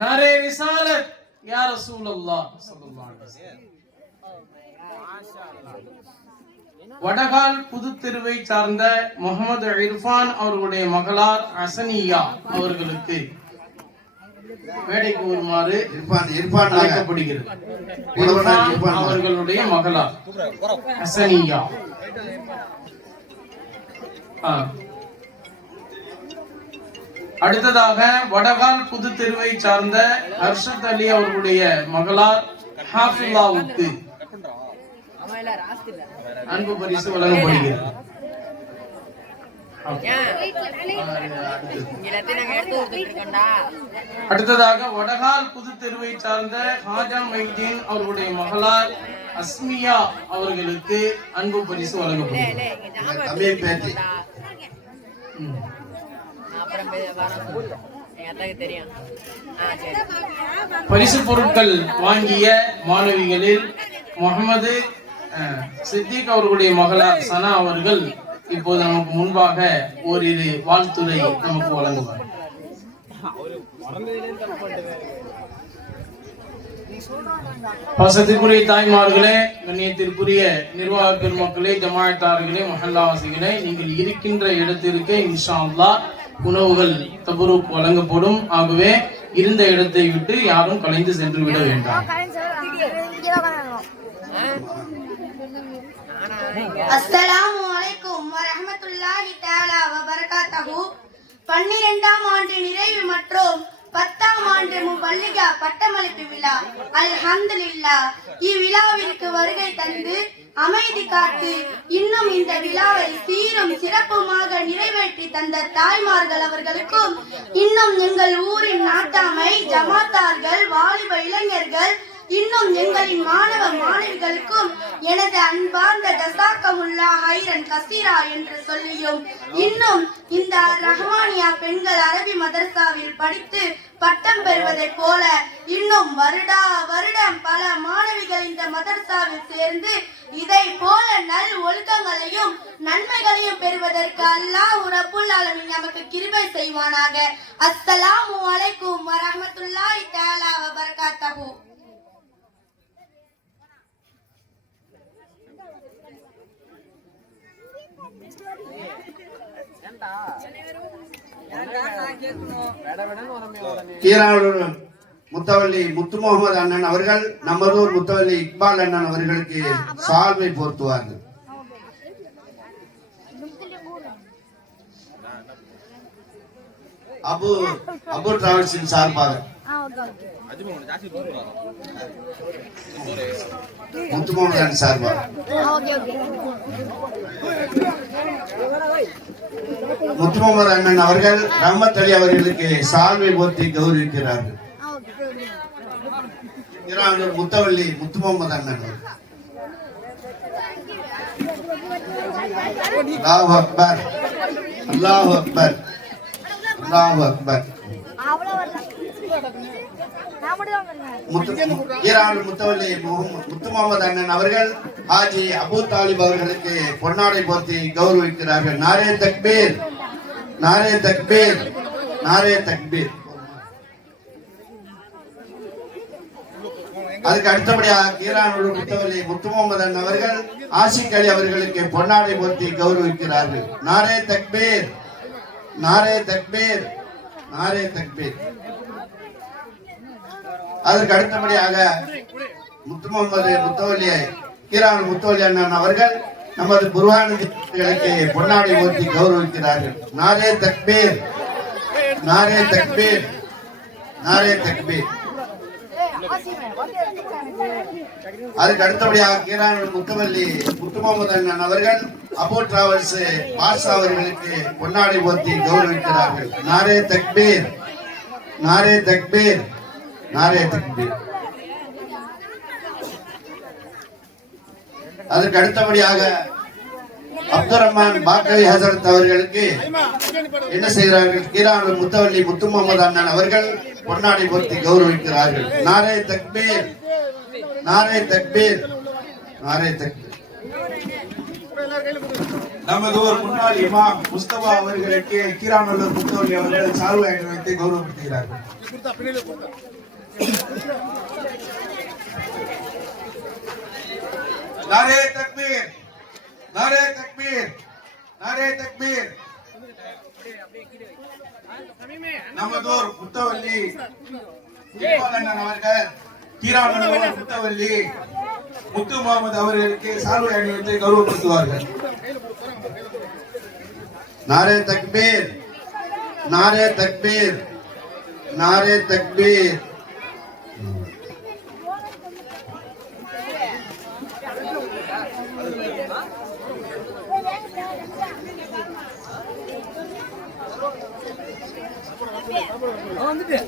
நாரே ரிசாலத் யா ரசூலல்லாஹ் ஸல்லல்லாஹு அலைஹி வஸல்லம். வடகால் புதுத்தெருவை சார்ந்த முகமது இர்ஃபான் அவர்களுடைய மகளார் அசனியா அவர்களுக்கு மேடைக்கு வருமாறு அழைக்கப்படுகிறது. அவர்களுடைய மகளார் அசனியா. அடுத்ததாக வடகால் புதுத்தெருவை சார்ந்த ஹர்ஷத் அலி அவர்களுடைய மகளார் ஹாஃபில்லாவுக்கு அன்பு பரிசு வழங்கப்படுகிறது. அடுத்ததாக வடகால் புதுத்தெருவை சார்ந்த ஹாஜா மைதீன் அவர்களுடைய மகளார் அஸ்மியா அவர்களுக்கு அன்பு பரிசு வழங்கப்படுகிறது. பரிசு பொருட்கள் வாங்கிய மாணவிகளில் முகமது சித்திக் அவர்களுடைய மகளார் சனா அவர்கள் இப்போது நமக்கு முன்பாக ஓரிரு வாழ்த்துரை நமக்கு வழங்குவார். பாசத்திற்குரிய தாய்மார்களே, கண்ணியத்திற்குரிய நிர்வாக பெருமக்களே, ஜமாயத்தார்களே, மஹல்லாவாசிகளே, நீங்கள் இருக்கின்ற இடத்திற்கு இன்ஷா அல்லாஹ் உணவுகள் தபுருக் வழங்கப்படும். ஆகவே இருந்த இடத்தை விட்டு யாரும் கலைந்து சென்று விட வேண்டாம். அஸ்ஸலாமு அலைக்கும் வரஹ்மத்துல்லாஹி தஆலா வ பரகாத்துஹு. 12ஆம் ஆண்டு நிறைவு மற்றும் 10ஆம் ஆண்டு முபல்லிகா பட்டமளிப்பு விழா அல்ஹம்துலில்லாஹ். இவ்விழாவிற்கு வருகை தந்து அமைதி காத்து இன்னும் இந்த விழாவை சீரும் சிறப்புமாக நிறைவேற்றி தந்த தாய்மார்கள் அவர்களுக்கும், இன்னும் எங்கள் ஊரின் நாட்டாமை ஜமாத்தார்கள், வாலிப இளைஞர்கள், இன்னும் எங்களின் மாணவ மாணவிகளுக்கும் எனது அன்பார்ந்த ஜஸாக்கமுல்லா ஹைரன் கசீரா என்று சொல்லியும், இன்னும் இந்த ரஹ்மானியா பெண்கள் அரபி மதரசாவில் படித்து பட்டம் பெறுவதைப் போல இன்னும் வருடம் பல மாணவிகள் இந்த மதரசாவில் சேர்ந்து இதை போல நல் ஒழுக்கங்களையும் நன்மைகளையும் பெறுவதற்கு அல்லாஹ் ரப்புல் ஆலமீன் நமக்கு கிருபை செய்வானாக. அஸ்ஸலாமு அலைக்கும் வரஹ்மத்துல்லாஹி தஆலா வ பரகாத்துஹு. முத்தவல்லி முத்து முகமது அண்ணன் அவர்கள் நமதூர் முத்தவல்லி இக்பால் அண்ணன் அவர்களுக்கு சால்வை போர்த்துவார்கள். அபு டிராவல்ஸின் சார்பாக முத்து முகமது அண்ணன் சார்பாக முத்து முகமது அண்ணன் அவர்கள் ரஹ்மத் அலி அவர்களுக்கு சால்வை போர்த்தி கௌரவிக்கிறார்கள். முத்தவல்லி முத்து முகமது அண்ணன் அல்லாஹு அக்பர் அல்லாஹு அக்பர் அல்லாஹு அக்பர். முத்தவல்லி முத்து முகமது அண்ணன் அவர்கள் ஹாஜி அபு தாலிப் அவர்களுக்கு பொன்னாடை போர்த்தி கௌரவிக்கிறார்கள். நாரே தக்பீர் நாரே தக்பீர் நாரே தக்பீர். அதுக்கு அடுத்தபடியாக கீரானூர் முத்தவல்லி முத்து முகமது அண்ணன் அவர்கள் ஆசிக் அலி அவர்களுக்கு பொன்னாடை போர்த்தி கௌரவிக்கிறார்கள். நாரே தக்பீர் நாரே தக்பீர் நாரே தக்பீர். அதற்கு அடுத்தபடியாக முத்து முகமது முத்தவல்லி கீரானூர் முத்தவல்லி அண்ணன் அவர்கள் நமது புர்ஹானுக்கு பொன்னாடை போர்த்தி கௌரவிக்கிறார்கள். நாரே தக்பீர் நாரே தக்பீர் நாரே தக்பீர். அதுக்கு அடுத்தபடியாக கீரானூர் முத்தவல்லி முத்து முகமது அண்ணன் அவர்கள் அபு டிராவல்ஸ் பாஷா அவர்களுக்கு பொன்னாடை போர்த்தி கௌரவிக்கிறார்கள். நாரே தக்பீர் நாரே தக்பீர் நாரே தக்பீர். அதற்கு அடுத்தபடியாக அப்துல் ரஹ்மான் பாக்கவி ஹசரத் அவர்களுக்கு என்ன செய்கிறார்கள்? கீரானூர் முத்தவல்லி முத்து முகமது அண்ணன் அவர்கள் பொன்னாடை போர்த்தி கௌரவிக்கிறார்கள். நாரே தக்பீர் நாரே தக்பீர் நாரே தக்பீர். நமது ஒரு முன்னாள் இமாம் முஸ்தபா அவர்களுக்கு கீரானூர் முத்தவல்லி அவர்கள் சால்வை அணிவித்து கௌரவப்படுத்துகிறார்கள். नारे तकबीर, नारे तकबीर, नारे तकबीर. நமதூர் முத்தவல்லி அண்ணன் அவர்கள் கீரானூர் முத்தவல்லி முத்து முகமது அவர்களுக்கு சால்வை அணிவித்து கௌரவப்படுத்துவார்கள். नारे तकबीर, नारे तकबीर, नारे तकबीर. வந்துட்டு